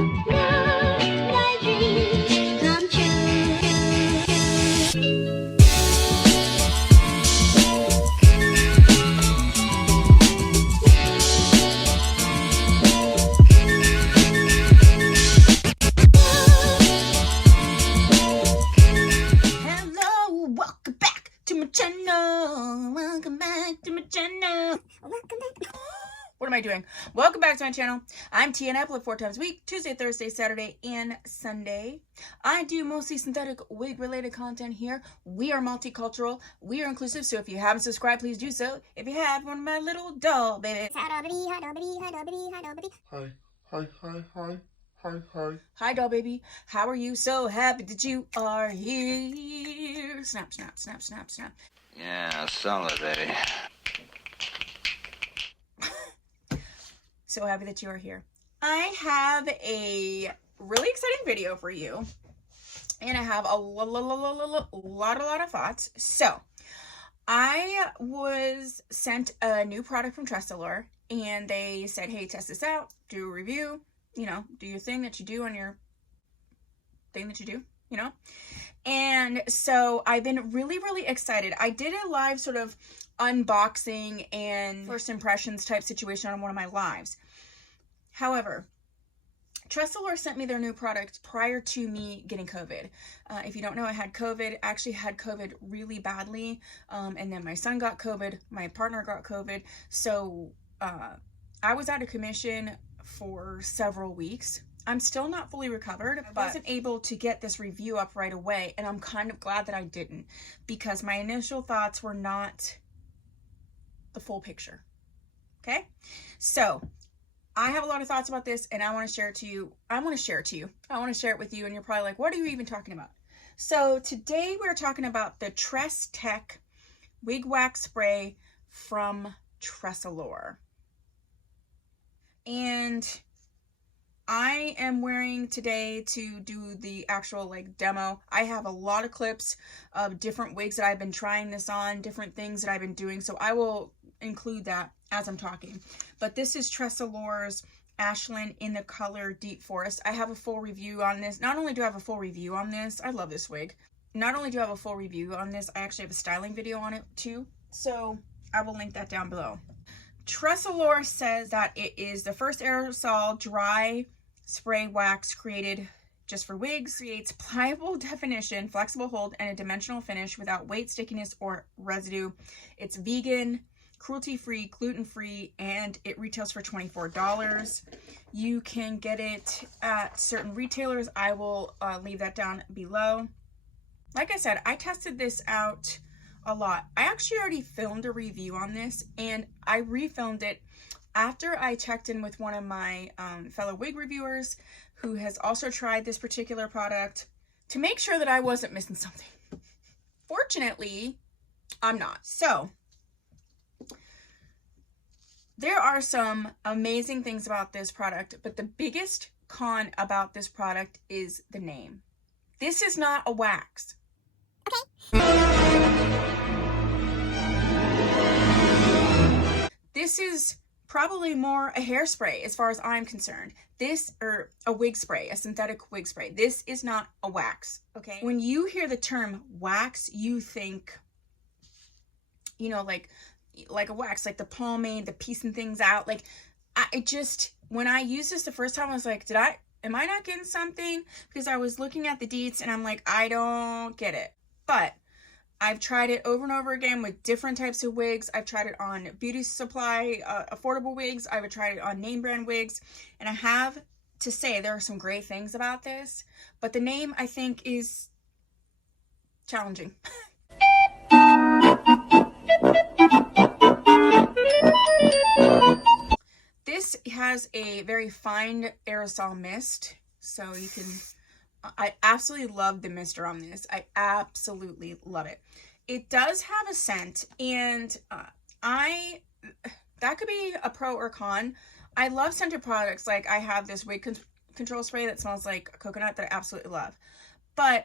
my dreams come true. Hello, welcome back to my channel. Welcome back to my channel. Welcome back. What am I doing? Welcome back to my channel. I'm Tia and I upload 4 times a week, Tuesday, Thursday, Saturday, and Sunday. I do mostly synthetic wig related content here. We are multicultural. We are inclusive. So if you haven't subscribed, please do so. If you have, one of my little doll babies. Hi, doll baby. Hi, doll baby. How are you? So happy that you are here. Snap, snap, snap, snap, snap. Yeah, solid, baby. So happy that you are here. I have a really exciting video for you. And I have a lot of thoughts. So, I was sent a new product from Tress Allure. And they said, hey, test this out. Do a review. You know, do your thing that you do on your thing that you do, you know. And so I've been really excited. I did a live sort of unboxing and first impressions type situation on one of my lives. However, Tressallure sent me their new product prior to me getting COVID. If you don't know, I had COVID. I actually had COVID really badly. And then my son got COVID. My partner got COVID. So I was out of commission for several weeks. I'm still not fully recovered, but I wasn't able to get this review up right away, and I'm kind of glad that I didn't, because my initial thoughts were not the full picture. Okay, so I have a lot of thoughts about this, and I want to share it to you. I want to share it with you, and you're probably like, what are you even talking about? So today we're talking about the Tress Tech Wig Wax spray from Tressallure. And I am wearing today to do the actual like demo. I have a lot of clips of different wigs that I've been trying this on, different things that I've been doing. So I will include that as I'm talking. But this is Tressallure Ashlyn in the color Deep Forest. I have a full review on this. Not only do I have a full review on this, I love this wig. Not only do I have a full review on this, I actually have a styling video on it too. So I will link that down below. Tressallure says that it is the first aerosol dry spray wax created just for wigs. Creates pliable definition, flexible hold, and a dimensional finish without weight, stickiness, or residue. It's vegan, cruelty-free, gluten-free, and it retails for $24. You can get it at certain retailers. I will leave that down below. Like I said, I tested this out a lot. I actually already filmed a review on this, and I refilmed it after I checked in with one of my fellow wig reviewers who has also tried this particular product to make sure that I wasn't missing something. Fortunately, I'm not. So there are some amazing things about this product, but the biggest con about this product is the name. This is not a wax. This is probably more a hairspray as far as I'm concerned. This, or a wig spray, a synthetic wig spray. This is not a wax, okay? When you hear the term wax, you think, you know, like a wax, like the pomade, the piecing things out. Like, when I used this the first time, I was like, am I not getting something? Because I was looking at the Deets and I'm like, I don't get it. But I've tried it over and over again with different types of wigs. I've tried it on beauty supply, affordable wigs. I've tried it on name brand wigs. And I have to say there are some great things about this. But the name, I think, is challenging. This has a very fine aerosol mist. So you can... I absolutely love the mister on this. I absolutely love it. It does have a scent, and that could be a pro or con. I love scented products. Like I have this wig control spray that smells like coconut that I absolutely love. But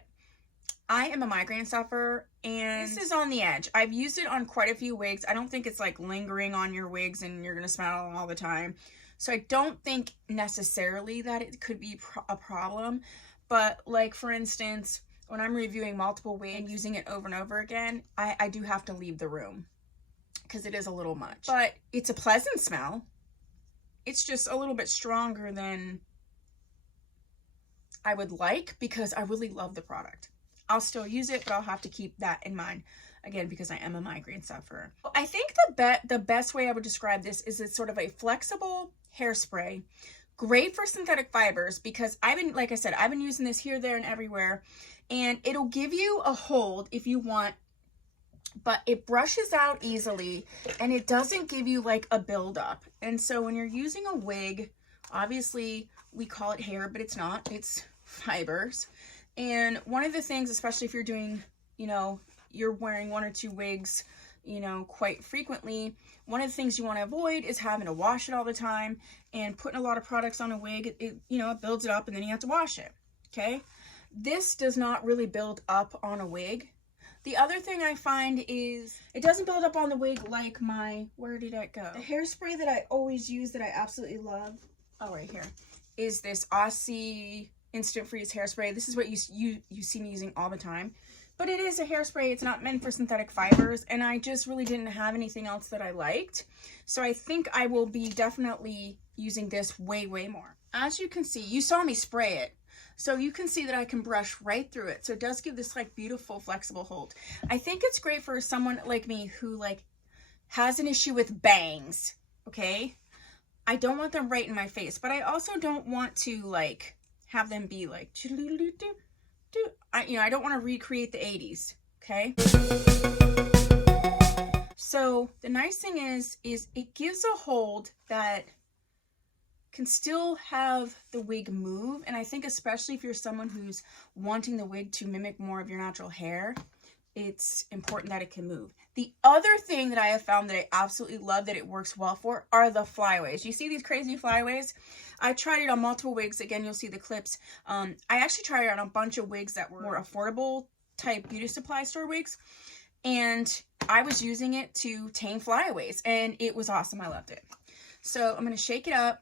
I am a migraine sufferer, and this is on the edge. I've used it on quite a few wigs. I don't think it's like lingering on your wigs and you're going to smell it all the time. So I don't think necessarily that it could be a problem, but like for instance, when I'm reviewing multiple wigs and using it over and over again, I do have to leave the room because it is a little much. But it's a pleasant smell. It's just a little bit stronger than I would like because I really love the product. I'll still use it, but I'll have to keep that in mind. Again, because I am a migraine sufferer. I think the best way I would describe this is it's sort of a flexible hairspray, great for synthetic fibers because like I said, I've been using this here, there, and everywhere, and it'll give you a hold if you want, but it brushes out easily and it doesn't give you like a buildup. And so when you're using a wig, obviously we call it hair, but it's not, it's fibers. And one of the things, especially if you're doing, you know, you're wearing 1 or 2 wigs, you know, quite frequently, one of the things you want to avoid is having to wash it all the time and putting a lot of products on a wig. You know, it builds it up and then you have to wash it. Okay. This does not really build up on a wig. The other thing I find is it doesn't build up on the wig like where did it go? The hairspray that I always use that I absolutely love, oh, right here, is this Aussie Instant Freeze hairspray. This is what you see me using all the time. But it is a hairspray. It's not meant for synthetic fibers. And I just really didn't have anything else that I liked. So I think I will be definitely using this way, way more. As you can see, you saw me spray it. So you can see that I can brush right through it. So it does give this like beautiful, flexible hold. I think it's great for someone like me who like has an issue with bangs. Okay. I don't want them right in my face, but I also don't want to like have them be like, I don't want to recreate the 80s, okay? So the nice thing is it gives a hold that can still have the wig move. And I think especially if you're someone who's wanting the wig to mimic more of your natural hair, it's important that it can move. The other thing that I have found that I absolutely love that it works well for are the flyaways. You see these crazy flyaways? I tried it on multiple wigs. Again, you'll see the clips. I actually tried it on a bunch of wigs that were more affordable type beauty supply store wigs. And I was using it to tame flyaways. And it was awesome. I loved it. So I'm going to shake it up.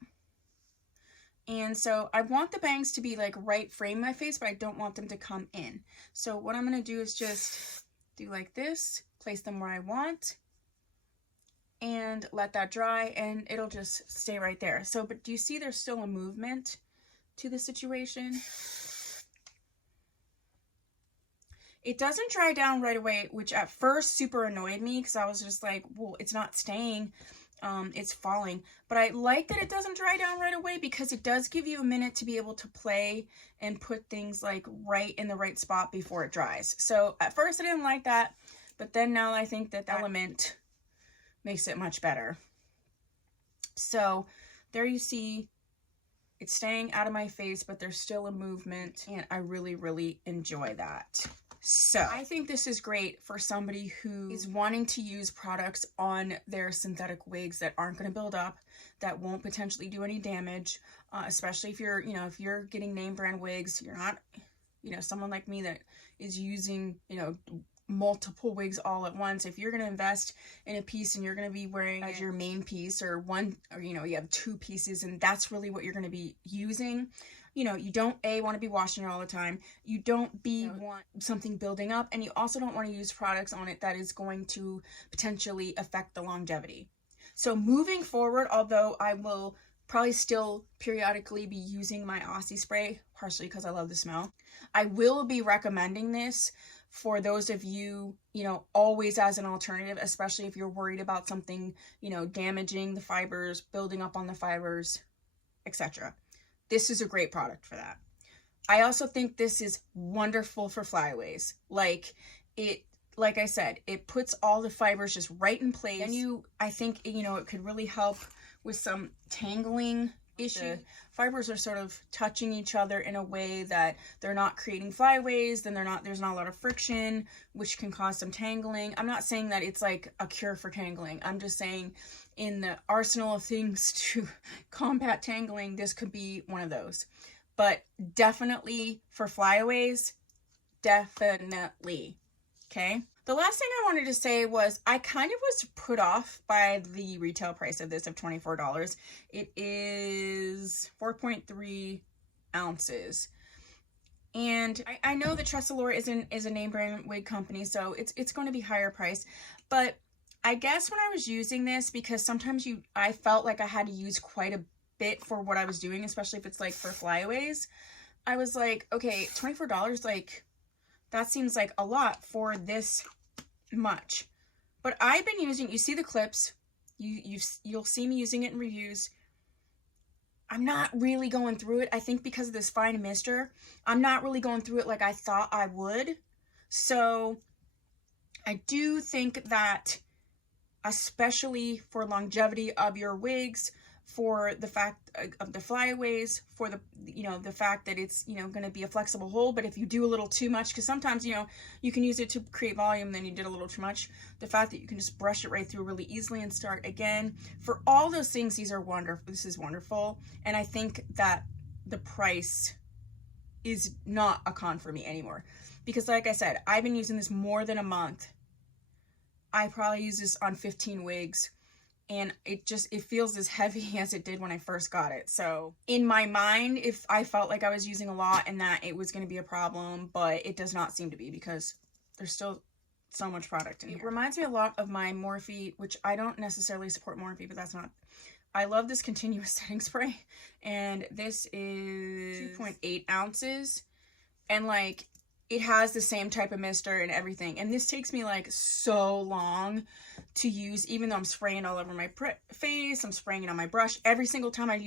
And so I want the bangs to be like right frame my face, but I don't want them to come in. So what I'm going to do is just do like this, place them where I want, and let that dry, and it'll just stay right there. So, but do you see there's still a movement to the situation? It doesn't dry down right away, which at first super annoyed me because I was just like, well, it's not staying. It's falling, but I like that it doesn't dry down right away because it does give you a minute to be able to play and put things like right in the right spot before it dries. So at first I didn't like that, but then now I think that the element makes it much better. So there you see it's staying out of my face, but there's still a movement, and I really, really enjoy that. So I think this is great for somebody who is wanting to use products on their synthetic wigs that aren't going to build up, that won't potentially do any damage, especially if you're, if you're getting name brand wigs, you're not, someone like me that is using, multiple wigs all at once. If you're going to invest in a piece and you're going to be wearing as your main piece or one, or, you have 2 pieces and that's really what you're going to be using, you don't want to be washing it all the time. You don't want something building up, and you also don't want to use products on it that is going to potentially affect the longevity. So moving forward, although I will probably still periodically be using my Aussie spray, partially because I love the smell, I will be recommending this for those of you, always as an alternative, especially if you're worried about something, damaging the fibers, building up on the fibers, etc. This is a great product for that. I also think this is wonderful for flyaways. Like I said, it puts all the fibers just right in place. And I think, it could really help with some tangling issue. The fibers are sort of touching each other in a way that they're not creating flyaways, then there's not a lot of friction, which can cause some tangling. I'm not saying that it's like a cure for tangling. I'm just saying in the arsenal of things to combat tangling, this could be one of those. But definitely for flyaways, definitely. Okay. The last thing I wanted to say was I kind of was put off by the retail price of this of $24. It is 4.3 ounces. And I know that Tress Allure is a name brand wig company, so it's going to be higher price. But I guess when I was using this, because sometimes I felt like I had to use quite a bit for what I was doing, especially if it's like for flyaways, I was like, okay, $24, like that seems like a lot for this much. But I've been using, you see the clips, you'll see me using it in reviews. I'm not really going through it. I think because of this fine mister, I'm not really going through it like I thought I would. So I do think that, especially for longevity of your wigs, for the fact of the flyaways, for the, you know, the fact that it's, you know, going to be a flexible hold, but if you do a little too much, because sometimes, you know, you can use it to create volume, then you did a little too much, the fact that you can just brush it right through really easily and start again, for all those things, these are wonderful. This is wonderful. And I think that the price is not a con for me anymore, because like I said, I've been using this more than a month. I probably use this on 15 wigs, and it feels as heavy as it did when I first got it. So in my mind, if I felt like I was using a lot and that it was going to be a problem, but it does not seem to be, because there's still so much product in here. It reminds me a lot of my Morphe, which I don't necessarily support Morphe, but that's not, I love this continuous setting spray, and this is 2.8 ounces, and like, it has the same type of mister and everything. And this takes me like so long to use, even though I'm spraying all over my face, I'm spraying it on my brush. Every single time I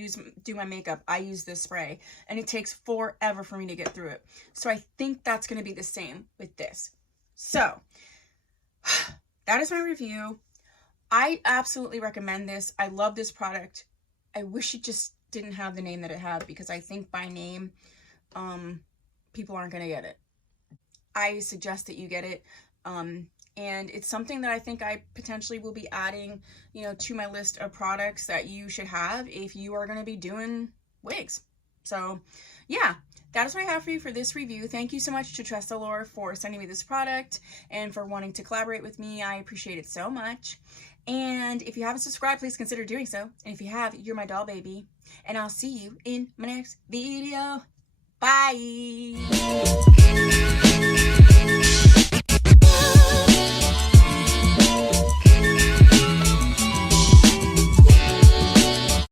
do my makeup, I use this spray, and it takes forever for me to get through it. So I think that's going to be the same with this. So that is my review. I absolutely recommend this. I love this product. I wish it just didn't have the name that it had, because I think by name, people aren't going to get it. I suggest that you get it, and it's something that I think I potentially will be adding, you know, to my list of products that you should have if you are going to be doing wigs. So yeah, that is what I have for you for this review. Thank you so much to Tress Allure for sending me this product and for wanting to collaborate with me. I appreciate it so much. And if you haven't subscribed, please consider doing so. And if you have, you're my doll baby. And I'll see you in my next video. Bye.